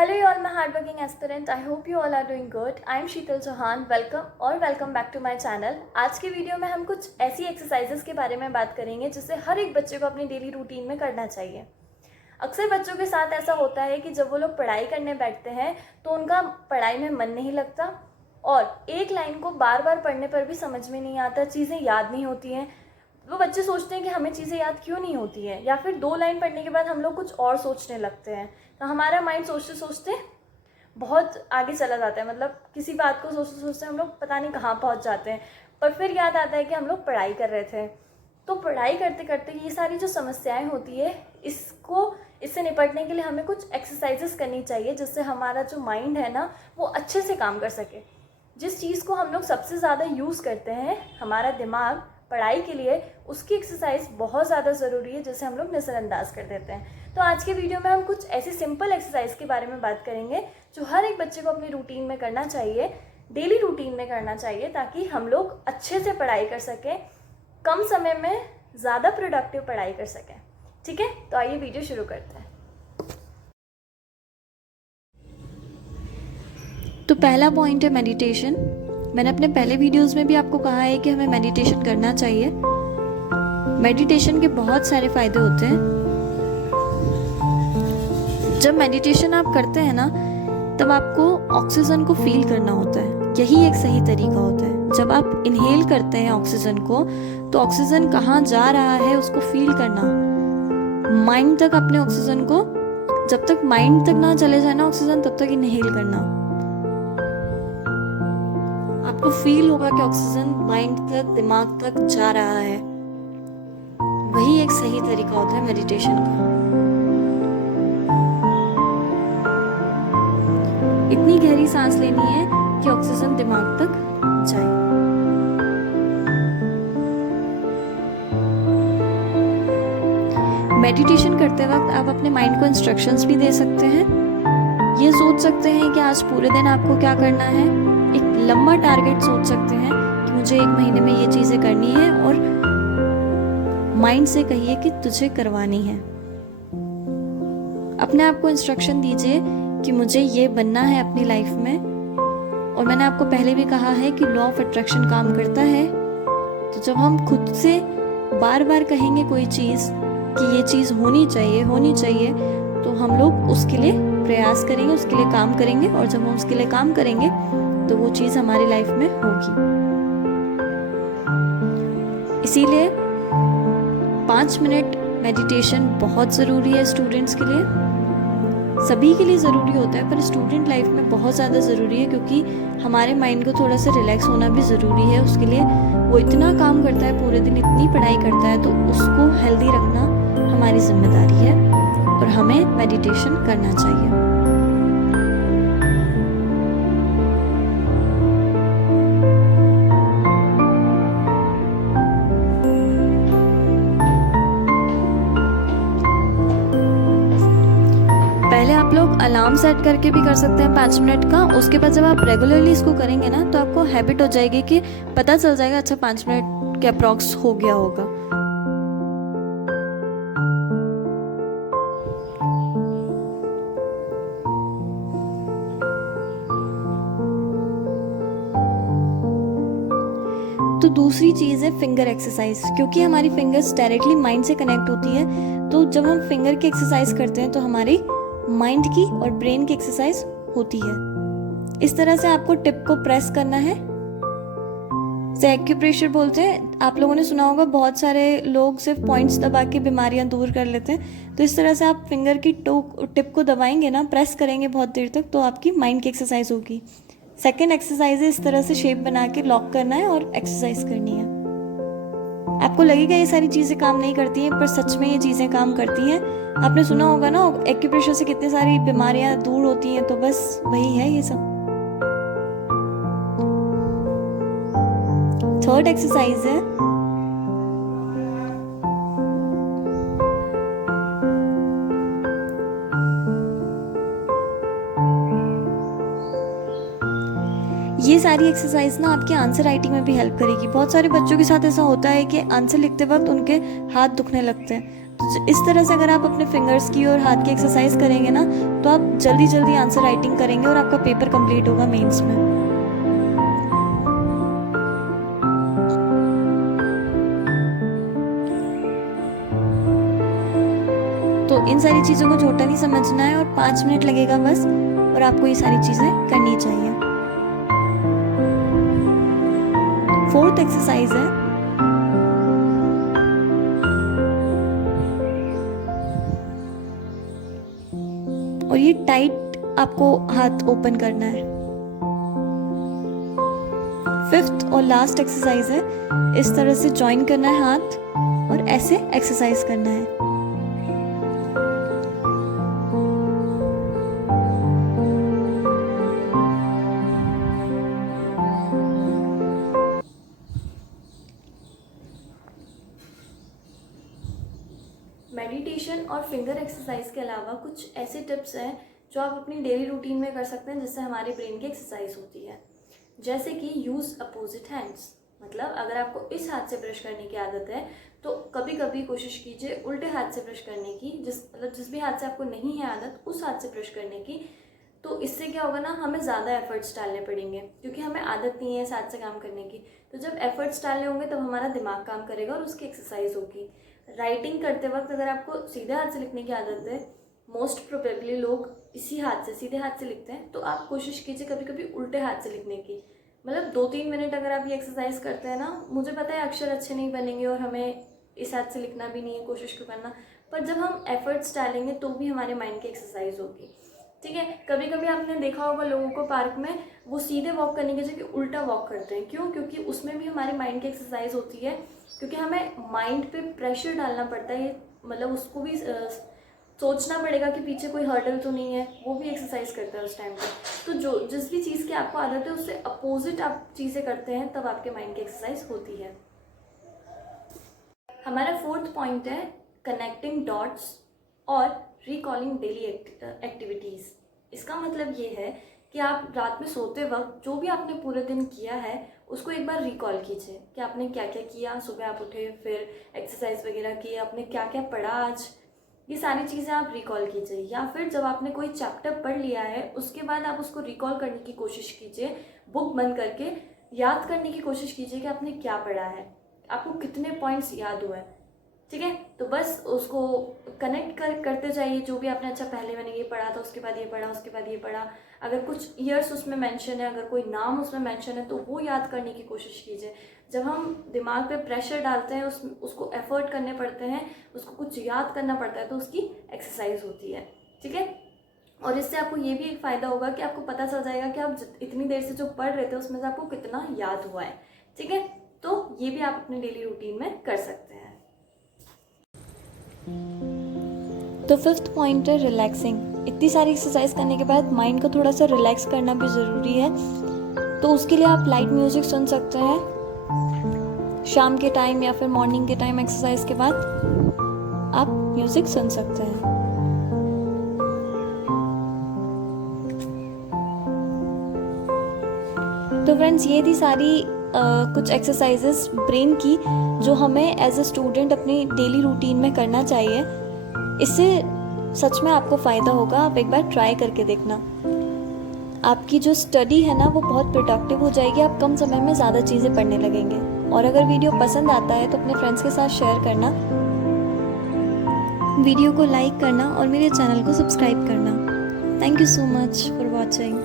Hello you all my hardworking aspirant. I hope you all are doing good. I am Sheetal Chauhan. Welcome back to my channel. आज के video में हम कुछ ऐसी exercises के बारे में बात करेंगे जिसे हर एक बच्चे को अपनी डेली रूटीन में करना चाहिए. अक्सर बच्चों के साथ ऐसा होता है कि जब वो लोग पढ़ाई करने बैठते हैं तो उनका पढ़ाई में मन नहीं लगता और एक लाइन को बार बार पढ़ने पर भी समझ में नहीं आता, चीज़ें याद नहीं होती हैं. वो बच्चे सोचते हैं कि हमें चीज़ें याद क्यों नहीं होती है, या फिर 2 लाइन पढ़ने के बाद हम लोग कुछ और सोचने लगते हैं. तो हमारा माइंड सोचते सोचते बहुत आगे चला जाता है. मतलब किसी बात को सोचते सोचते हम लोग पता नहीं कहाँ पहुँच जाते हैं. पर फिर याद आता है कि हम लोग पढ़ाई कर रहे थे. तो पढ़ाई करते करते ये सारी जो समस्याएं होती है इससे निपटने के लिए हमें कुछ एक्सरसाइजेस करनी चाहिए जिससे हमारा जो माइंड है ना वो अच्छे से काम कर सके. जिस चीज़ को हम लोग सबसे ज़्यादा यूज़ करते हैं, हमारा दिमाग, पढ़ाई के लिए, उसकी एक्सरसाइज बहुत ज़्यादा ज़रूरी है जिसे हम लोग नज़रअंदाज कर देते हैं. तो आज के वीडियो में हम कुछ ऐसी सिंपल एक्सरसाइज के बारे में बात करेंगे जो हर एक बच्चे को अपनी रूटीन में करना चाहिए, डेली रूटीन में करना चाहिए, ताकि हम लोग अच्छे से पढ़ाई कर सकें, कम समय में ज़्यादा प्रोडक्टिव पढ़ाई कर सकें. ठीक है, तो आइए वीडियो शुरू करते हैं. तो पहला पॉइंट है मेडिटेशन. मैंने अपने पहले वीडियोस में भी आपको कहा है कि हमें मेडिटेशन करना चाहिए. मेडिटेशन के बहुत सारे फायदे होते हैं. जब मेडिटेशन आप करते हैं ना तब आपको ऑक्सीजन को फील करना होता है. यही एक सही तरीका होता है. जब आप इनहेल करते हैं ऑक्सीजन को तो ऑक्सीजन कहाँ जा रहा है उसको फील करना. माइंड तक अपने ऑक्सीजन को, जब तक माइंड तक ना चले जाए ना ऑक्सीजन, तब तक इनहेल करना. आपको फील होगा कि ऑक्सीजन माइंड तक, दिमाग तक जा रहा है. वही एक सही तरीका होता है मेडिटेशन का. इतनी गहरी सांस लेनी है कि ऑक्सीजन दिमाग तक जाए. मेडिटेशन करते वक्त आप अपने माइंड को इंस्ट्रक्शंस भी दे सकते हैं. ये सोच सकते हैं कि आज पूरे दिन आपको क्या करना है. एक लंबा टारगेट सोच सकते हैं कि मुझे 1 महीने में ये चीज़ें करनी है, और माइंड से कहिए कि तुझे करवानी है. अपने आप को इंस्ट्रक्शन दीजिए कि मुझे ये बनना है अपनी लाइफ में. और मैंने आपको पहले भी कहा है कि लॉ ऑफ अट्रैक्शन काम करता है. तो जब हम खुद से बार बार कहेंगे कोई चीज़ कि ये चीज़ होनी चाहिए, तो हम लोग उसके लिए प्रयास करेंगे, उसके लिए काम करेंगे. और जब हम उसके लिए काम करेंगे तो वो चीज़ हमारी लाइफ में होगी. इसीलिए 5 मिनट मेडिटेशन बहुत ज़रूरी है स्टूडेंट्स के लिए. सभी के लिए ज़रूरी होता है पर स्टूडेंट लाइफ में बहुत ज़्यादा ज़रूरी है, क्योंकि हमारे माइंड को थोड़ा सा रिलैक्स होना भी ज़रूरी है. उसके लिए वो इतना काम करता है, पूरे दिन इतनी पढ़ाई करता है, तो उसको हेल्दी रखना हमारी जिम्मेदारी है और हमें मेडिटेशन करना चाहिए. पहले आप लोग अलार्म सेट करके भी कर सकते हैं 5 मिनट का. उसके बाद जब आप रेगुलरली इसको करेंगे ना तो आपको हैबिट हो जाएगी कि पता चल जाएगा अच्छा 5 मिनट के अप्रॉक्स हो गया होगा. तो दूसरी चीज़ है फिंगर एक्सरसाइज. क्योंकि हमारी फिंगर्स डायरेक्टली माइंड से कनेक्ट होती है, तो जब हम फिंगर की एक्सरसाइज करते हैं तो हमारी माइंड की और ब्रेन की एक्सरसाइज होती है. इस तरह से आपको टिप को प्रेस करना है. इसे एक्यूप्रेशर बोलते हैं. आप लोगों ने सुना होगा बहुत सारे लोग सिर्फ पॉइंट्स दबा के बीमारियां दूर कर लेते हैं. तो इस तरह से आप फिंगर की टिप को दबाएंगे ना, प्रेस करेंगे बहुत देर तक, तो आपकी माइंड की एक्सरसाइज होगी. सेकेंड एक्सरसाइज है इस तरह से शेप बना के लॉक करना है और एक्सरसाइज करनी है. आपको लगेगा ये सारी चीज़ें काम नहीं करती हैं, पर सच में ये चीज़ें काम करती हैं. आपने सुना होगा ना एक्यूप्रेशर से कितनी सारी बीमारियां दूर होती हैं. तो बस वही है ये सब. थर्ड एक्सरसाइज है ये सारी एक्सरसाइज ना आपके आंसर राइटिंग में भी हेल्प करेगी. बहुत सारे बच्चों के साथ ऐसा होता है कि आंसर लिखते वक्त उनके हाथ दुखने लगते हैं. तो इस तरह से अगर आप अपने फिंगर्स की और हाथ की एक्सरसाइज करेंगे ना, तो आप जल्दी जल्दी आंसर राइटिंग करेंगे और आपका पेपर कंप्लीट होगा मेंस में। तो इन सारी चीज़ों को छोटा नहीं समझना है और 5 मिनट लगेगा बस, और आपको ये सारी चीज़ें करनी चाहिए। 4th एक्सरसाइज है और ये टाइट आपको हाथ ओपन करना है। 5th और लास्ट एक्सरसाइज है, इस तरह से जॉइन करना है हाथ और ऐसे एक्सरसाइज करना है। मेडिटेशन और फिंगर एक्सरसाइज के अलावा कुछ ऐसे टिप्स हैं जो आप अपनी डेली रूटीन में कर सकते हैं जिससे हमारे ब्रेन की एक्सरसाइज होती है। जैसे कि यूज़ अपोजिट हैंड्स, मतलब अगर आपको इस हाथ से ब्रश करने की आदत है तो कभी कभी कोशिश कीजिए उल्टे हाथ से ब्रश करने की, जिस भी हाथ से आपको नहीं है आदत उस हाथ से ब्रश करने की। तो इससे क्या होगा ना, हमें ज़्यादा एफर्ट्स डालने पड़ेंगे क्योंकि हमें आदत नहीं है इस हाथ से काम करने की। तो जब एफर्ट्स डालने होंगे तब हमारा दिमाग काम करेगा और उसकी एक्सरसाइज होगी। राइटिंग करते वक्त अगर आपको सीधे हाथ से लिखने की आदत है, मोस्ट प्रोबेबली लोग इसी हाथ से सीधे हाथ से लिखते हैं, तो आप कोशिश कीजिए कभी कभी उल्टे हाथ से लिखने की। मतलब 2-3 मिनट अगर आप ये एक्सरसाइज करते हैं ना, मुझे पता है अक्षर अच्छे नहीं बनेंगे और हमें इस हाथ से लिखना भी नहीं है, कोशिश क्यों करना, पर जब हम एफर्ट्स डालेंगे तो भी हमारे माइंड की एक्सरसाइज होगी। ठीक है, कभी कभी आपने देखा होगा लोगों को पार्क में वो सीधे वॉक करने की जगह उल्टा वॉक करते हैं। क्यों? क्योंकि उसमें भी हमारे माइंड की एक्सरसाइज होती है, क्योंकि हमें माइंड पे प्रेशर डालना पड़ता है। मतलब उसको भी सोचना पड़ेगा कि पीछे कोई हर्डल तो नहीं है, वो भी एक्सरसाइज करता है उस टाइम पे। तो जो जिस भी चीज़ की आपको आदत है उससे अपोजिट आप चीज़ें करते हैं, तब आपके माइंड की एक्सरसाइज होती है। हमारा 4th पॉइंट है कनेक्टिंग डॉट्स और रिकॉलिंग डेली एक्टिविटीज़। इसका मतलब ये है कि आप रात में सोते वक्त जो भी आपने पूरे दिन किया है उसको एक बार रिकॉल कीजिए कि आपने क्या क्या किया। सुबह आप उठे, फिर एक्सरसाइज वगैरह की, आपने क्या क्या पढ़ा आज, ये सारी चीज़ें आप रिकॉल कीजिए। या फिर जब आपने कोई चैप्टर पढ़ लिया है उसके बाद आप उसको रिकॉल करने की कोशिश कीजिए, बुक बंद करके याद करने की कोशिश कीजिए कि आपने क्या पढ़ा है, आपको कितने पॉइंट्स याद हुए। ठीक है, तो बस उसको कनेक्ट करते जाइए। जो भी आपने, अच्छा पहले मैंने ये पढ़ा था, उसके बाद ये पढ़ा, उसके बाद ये पढ़ा। अगर कुछ ईयर्स उसमें मेंशन है, अगर कोई नाम उसमें मेंशन है तो वो याद करने की कोशिश कीजिए। जब हम दिमाग पे प्रेशर डालते हैं, उसको एफर्ट करने पड़ते हैं, उसको कुछ याद करना पड़ता है, तो उसकी एक्सरसाइज होती है। ठीक है, और इससे आपको ये भी एक फ़ायदा होगा कि आपको पता चल जाएगा कि आप इतनी देर से जो पढ़ रहे थे उसमें से आपको कितना याद हुआ है। ठीक है, तो ये भी आप अपने डेली रूटीन में कर सकते हैं। तो 5th पॉइंट है रिलैक्सिंग। इतनी सारी एक्सरसाइज करने के बाद माइंड को थोड़ा सा रिलैक्स करना भी ज़रूरी है, तो उसके लिए आप लाइट म्यूज़िक सुन सकते हैं। शाम के टाइम या फिर मॉर्निंग के टाइम एक्सरसाइज के बाद आप म्यूज़िक सुन सकते हैं। तो फ्रेंड्स, ये थी सारी कुछ एक्सरसाइजेस ब्रेन की जो हमें एज अ स्टूडेंट अपनी डेली रूटीन में करना चाहिए। इससे सच में आपको फ़ायदा होगा, आप एक बार ट्राई करके देखना। आपकी जो स्टडी है ना वो बहुत प्रोडक्टिव हो जाएगी, आप कम समय में ज़्यादा चीज़ें पढ़ने लगेंगे। और अगर वीडियो पसंद आता है तो अपने फ्रेंड्स के साथ शेयर करना, वीडियो को लाइक करना और मेरे चैनल को सब्सक्राइब करना। Thank you so much for watching.